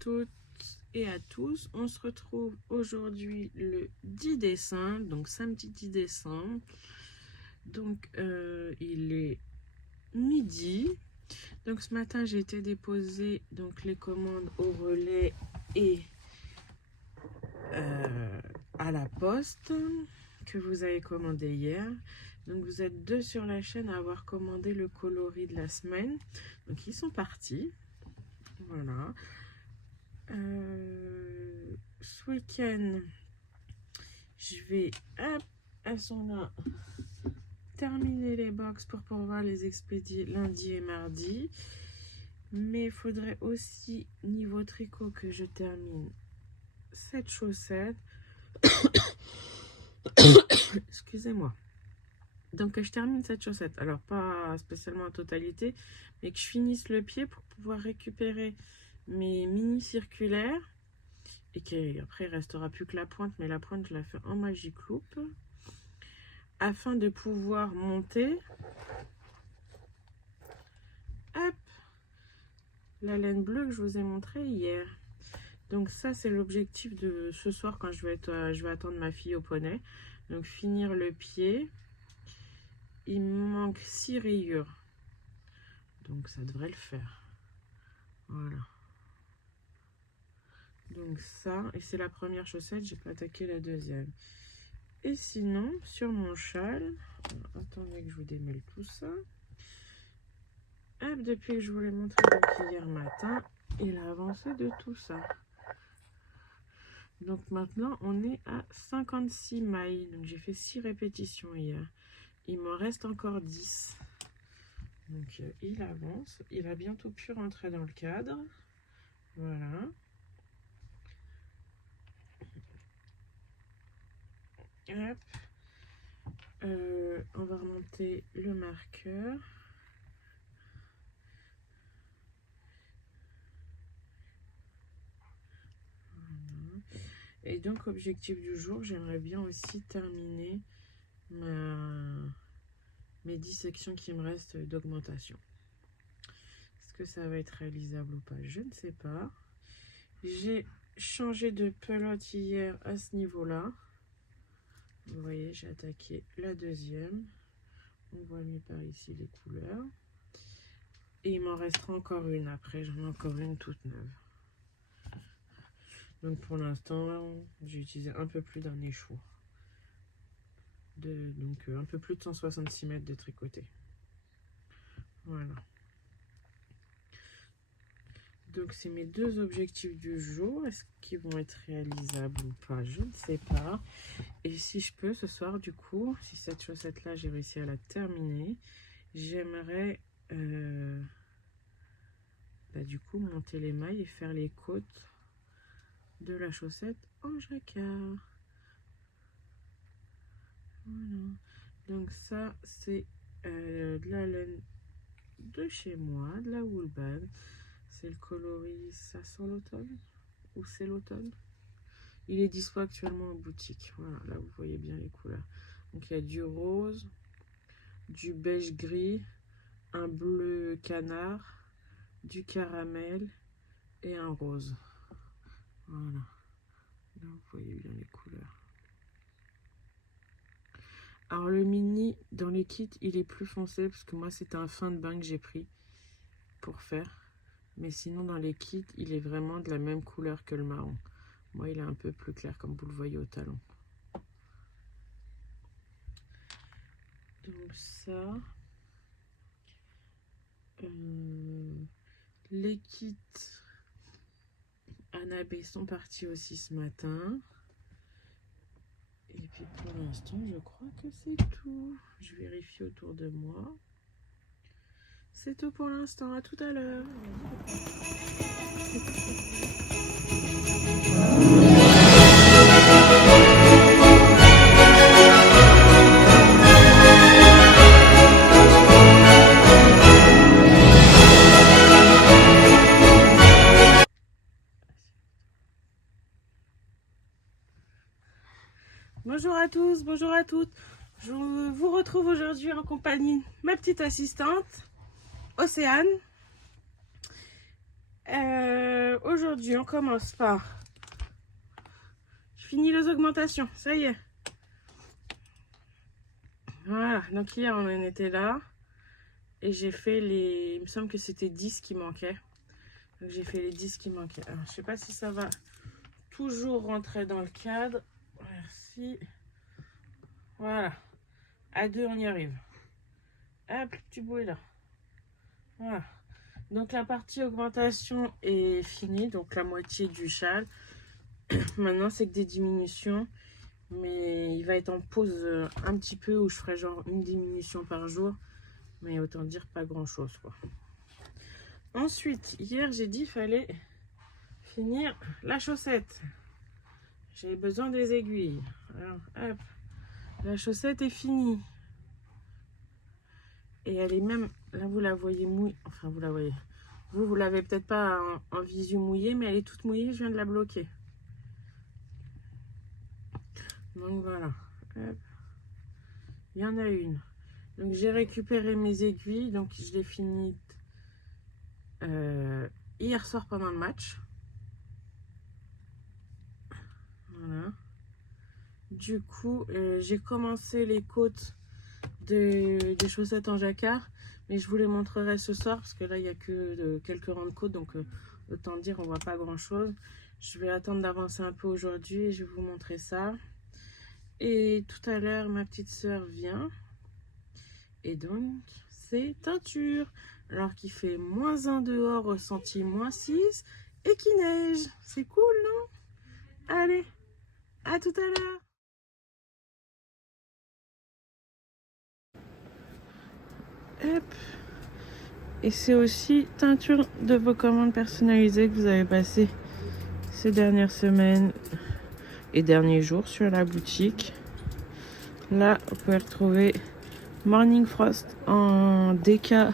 Toutes et à tous, on se retrouve aujourd'hui le 10 décembre, donc samedi 10 décembre. Donc il est midi. Donc ce matin j'ai été déposer donc les commandes au relais et à la poste que vous avez commandé hier. Donc vous êtes 2 sur la chaîne à avoir commandé le coloris de la semaine. Donc ils sont partis. Voilà. Ce week-end, je vais, hop, elles sont là, terminer les box pour pouvoir les expédier lundi et mardi. Mais il faudrait aussi, niveau tricot, que je termine cette chaussette. Excusez-moi. Donc que je termine cette chaussette. Alors pas spécialement en totalité, mais que je finisse le pied pour pouvoir récupérer mes mini circulaires. Et qu'après il restera plus que la pointe, mais la pointe je la fais en Magic Loop. Afin de pouvoir monter, hop, la laine bleue que je vous ai montré hier. Donc ça c'est l'objectif de ce soir quand je vais attendre ma fille au poney. Donc finir le pied. Il me manque 6 rayures. Donc ça devrait le faire. Voilà. Donc ça, et c'est la première chaussette, j'ai pas attaqué la deuxième. Et sinon, sur mon châle, alors, attendez que je vous démêle tout ça. Hop, depuis que je vous l'ai montré donc hier matin, il a avancé de tout ça. Donc maintenant, on est à 56 mailles. Donc j'ai fait 6 répétitions hier. Il m'en reste encore 10. Donc il avance. Il va bientôt plus rentrer dans le cadre. Voilà. Hop. On va remonter le marqueur. Voilà. Et donc objectif du jour, j'aimerais bien aussi terminer mes 10 sections qui me restent d'augmentation. Est-ce que ça va être réalisable ou pas? Je ne sais pas. J'ai changé de pelote hier à ce niveau-là. Vous voyez, j'ai attaqué la deuxième. On voit mieux par ici les couleurs. Et il m'en restera encore une après. J'en ai encore une toute neuve. Donc pour l'instant, j'ai utilisé un peu plus d'un échour. Donc un peu plus de 166 mètres de tricoté. Voilà. Donc c'est mes 2 objectifs du jour. Est-ce qu'ils vont être réalisables ou pas? Je ne sais pas. Et si je peux ce soir, du coup, si cette chaussette là j'ai réussi à la terminer, j'aimerais du coup monter les mailles et faire les côtes de la chaussette en jacquard. Voilà. Donc ça c'est de la laine de chez moi, de la Woolbag. C'est le coloris, ça sent l'automne ou c'est l'automne? Il est dispo actuellement en boutique. Voilà, là vous voyez bien les couleurs. Donc il y a du rose, du beige gris, un bleu canard, du caramel et un rose. Voilà. Là vous voyez bien les couleurs. Alors le mini dans les kits il est plus foncé parce que moi c'était un fin de bain que j'ai pris pour faire. Mais sinon dans les kits il est vraiment de la même couleur que le marron. Moi il est un peu plus clair comme vous le voyez au talon. Donc ça, les kits Anabé sont partis aussi ce matin. Et puis pour l'instant, je crois que c'est tout. Je vérifie autour de moi. C'est tout pour l'instant. À tout à l'heure. Bonjour à tous, bonjour à toutes. Je vous retrouve aujourd'hui en compagnie de ma petite assistante, Océane. Aujourd'hui, on commence par... Je finis les augmentations, ça y est. Voilà, donc hier on en était là. Et j'ai fait les... Il me semble que c'était 10 qui manquaient. Donc j'ai fait les 10 qui manquaient. Alors, je sais pas si ça va toujours rentrer dans le cadre. Merci. Voilà. À 2, on y arrive. Hop, le petit bout est là. Voilà. Donc la partie augmentation est finie. Donc la moitié du châle. Maintenant, c'est que des diminutions. Mais il va être en pause un petit peu où je ferai genre une diminution par jour. Mais autant dire pas grand chose, quoi. Ensuite, hier, j'ai dit qu'il fallait finir la chaussette. J'ai besoin des aiguilles. Alors, hop. La chaussette est finie. Et elle est même... Là, vous la voyez mouillée. Enfin, vous la voyez. Vous l'avez peut-être pas en visu mouillée, mais elle est toute mouillée. Je viens de la bloquer. Donc, voilà. Hop. Il y en a une. Donc, j'ai récupéré mes aiguilles. Donc, je l'ai fini hier soir pendant le match. Voilà. Du coup, j'ai commencé les côtes des chaussettes en jacquard. Mais je vous les montrerai ce soir parce que là, il n'y a que quelques rangs de côtes. Donc, autant dire, on voit pas grand-chose. Je vais attendre d'avancer un peu aujourd'hui et je vais vous montrer ça. Et tout à l'heure, ma petite sœur vient. Et donc, c'est teinture. Alors qu'il fait -1 dehors, ressenti -6 et qu'il neige. C'est cool, non? Allez, à tout à l'heure. Hop. Et c'est aussi teinture de vos commandes personnalisées que vous avez passé ces dernières semaines et derniers jours sur la boutique. Là, vous pouvez retrouver Morning Frost en DK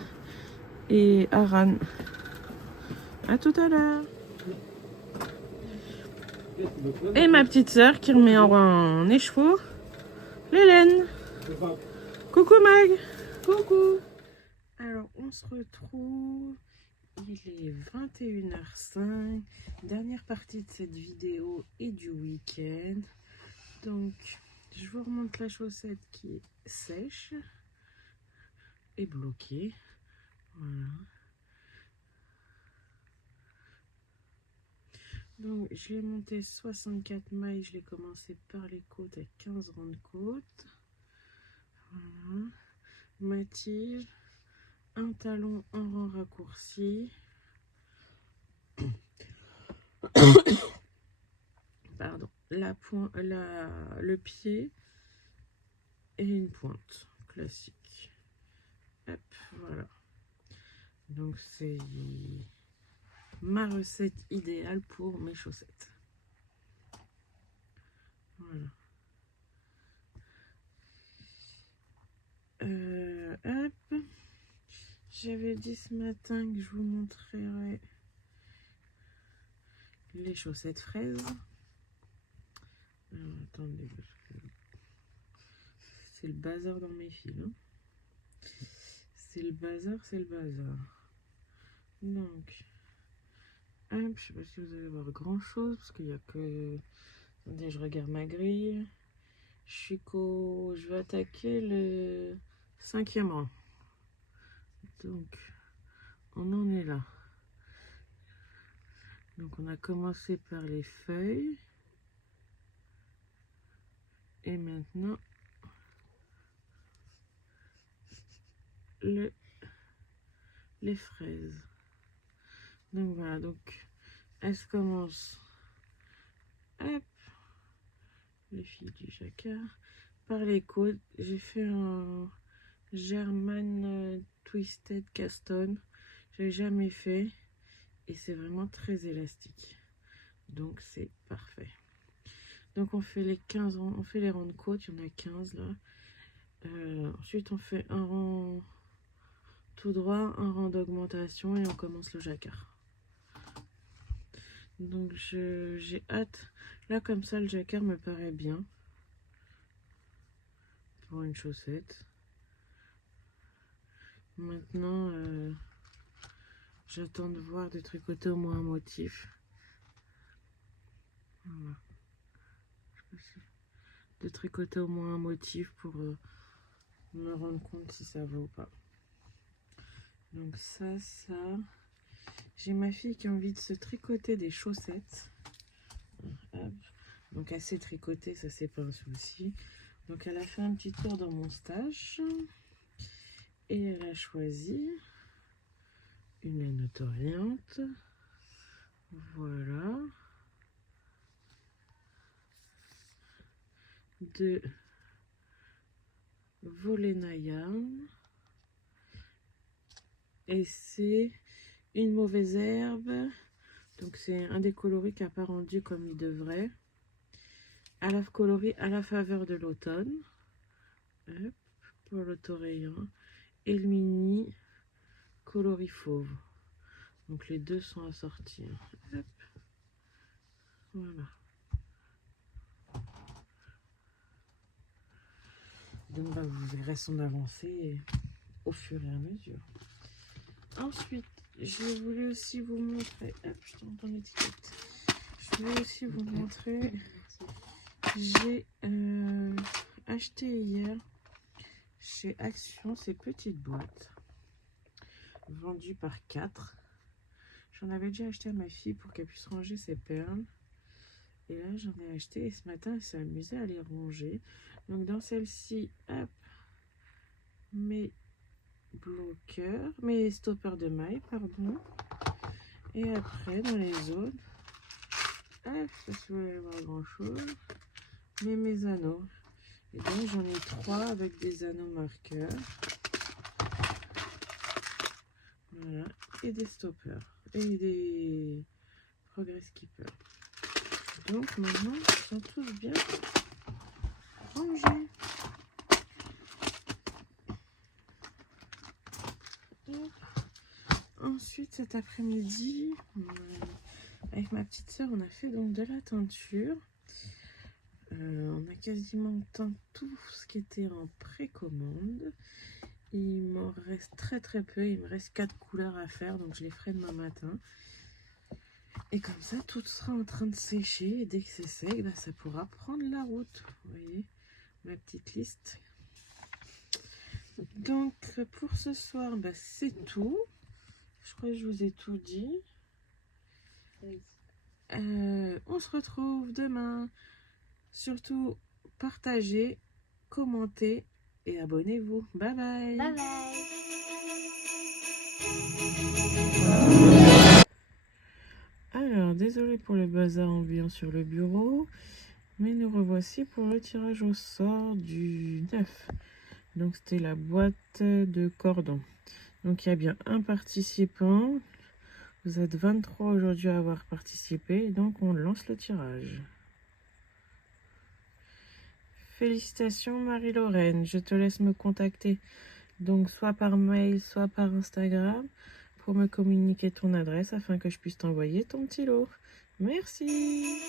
et Aran. À tout à l'heure. Et ma petite sœur qui remet en écheveau, l'Hélène. Coucou Mag. Coucou. Alors, on se retrouve. Il est 21h05. Dernière partie de cette vidéo et du week-end. Donc, je vous remonte la chaussette qui est sèche et bloquée. Voilà. Donc, je l'ai monté 64 mailles. Je l'ai commencé par les côtes avec 15 rangs de côtes. Voilà. Ma tige. Un talon en rang raccourci. Pardon. Le pied. Et une pointe classique. Hop, voilà. Donc, c'est ma recette idéale pour mes chaussettes. Voilà. Hop. J'avais dit ce matin que je vous montrerai les chaussettes fraises. Alors, attendez, parce que c'est le bazar dans mes fils. Hein. C'est le bazar, c'est le bazar. Donc, hop, je sais pas si vous allez voir grand chose parce qu'il n'y a que... Attendez, je regarde ma grille. Je vais attaquer le 5e rang. Donc, on en est là. Donc, on a commencé par les feuilles. Et maintenant, les fraises. Donc, voilà. Donc, elles commencent, hop, les fils du jacquard, par les côtes. J'ai fait un German Twisted Caston. J'ai jamais fait. Et c'est vraiment très élastique. Donc, c'est parfait. Donc, on fait les 15 rangs, on fait les rangs de côte. Il y en a 15 là. Ensuite, on fait un rang tout droit, un rang d'augmentation et on commence le jacquard. Donc, j'ai hâte. Là, comme ça, le jacquard me paraît bien. pour une chaussette. Maintenant, j'attends de voir de tricoter au moins un motif. Voilà. De tricoter au moins un motif pour me rendre compte si ça va ou pas. Donc ça. J'ai ma fille qui a envie de se tricoter des chaussettes. Hop. Donc assez tricoté, ça c'est pas un souci. Donc elle a fait un petit tour dans mon stage. Et elle a choisi une laine autoriente. Voilà. De Volenaya. Et c'est une mauvaise herbe. Donc c'est un des coloris qui n'a pas rendu comme il devrait. À la coloris à la faveur de l'automne. Pour l'autorayant. Et le mini coloris fauve. Donc les deux sont à sortir. Hop. Voilà. Donc bah, vous verrez son avancée au fur et à mesure. Ensuite, j'ai voulu aussi vous montrer. Hop, je t'entends l'étiquette. Je voulais aussi vous montrer. J'ai acheté hier chez Action ces petites boîtes vendues par 4. J'en avais déjà acheté à ma fille pour qu'elle puisse ranger ses perles. Et là, j'en ai acheté et ce matin, elle s'est amusée à les ranger. Donc, dans celle-ci, hop, mes bloqueurs, mes stoppers de mailles, pardon. Et après, dans les autres, hop, ça se voulait voir grand-chose, mais mes anneaux. Et donc, j'en ai 3 avec des anneaux marqueurs. Voilà, et des stoppers. Et des progress keepers. Donc maintenant, ils sont tous bien rangés. Donc, ensuite, cet après-midi, avec ma petite soeur, on a fait donc de la teinture. On a quasiment teint tout ce qui était en précommande. Il m'en reste très peu. Il me reste 4 couleurs à faire, donc je les ferai demain matin. Et comme ça, tout sera en train de sécher. Et dès que c'est sec, bah, ça pourra prendre la route. Vous voyez, ma petite liste. Donc, pour ce soir, bah, c'est tout. Je crois que je vous ai tout dit. On se retrouve demain. Surtout, partagez, commentez et abonnez-vous. Bye bye. Bye bye. Alors, désolé pour le bazar ambiant sur le bureau, mais nous revoici pour le tirage au sort du 9. Donc, c'était la boîte de cordon. Donc, il y a bien un participant. Vous êtes 23 aujourd'hui à avoir participé, donc on lance le tirage. Félicitations Marie-Lorraine, je te laisse me contacter donc soit par mail, soit par Instagram pour me communiquer ton adresse afin que je puisse t'envoyer ton petit lot. Merci.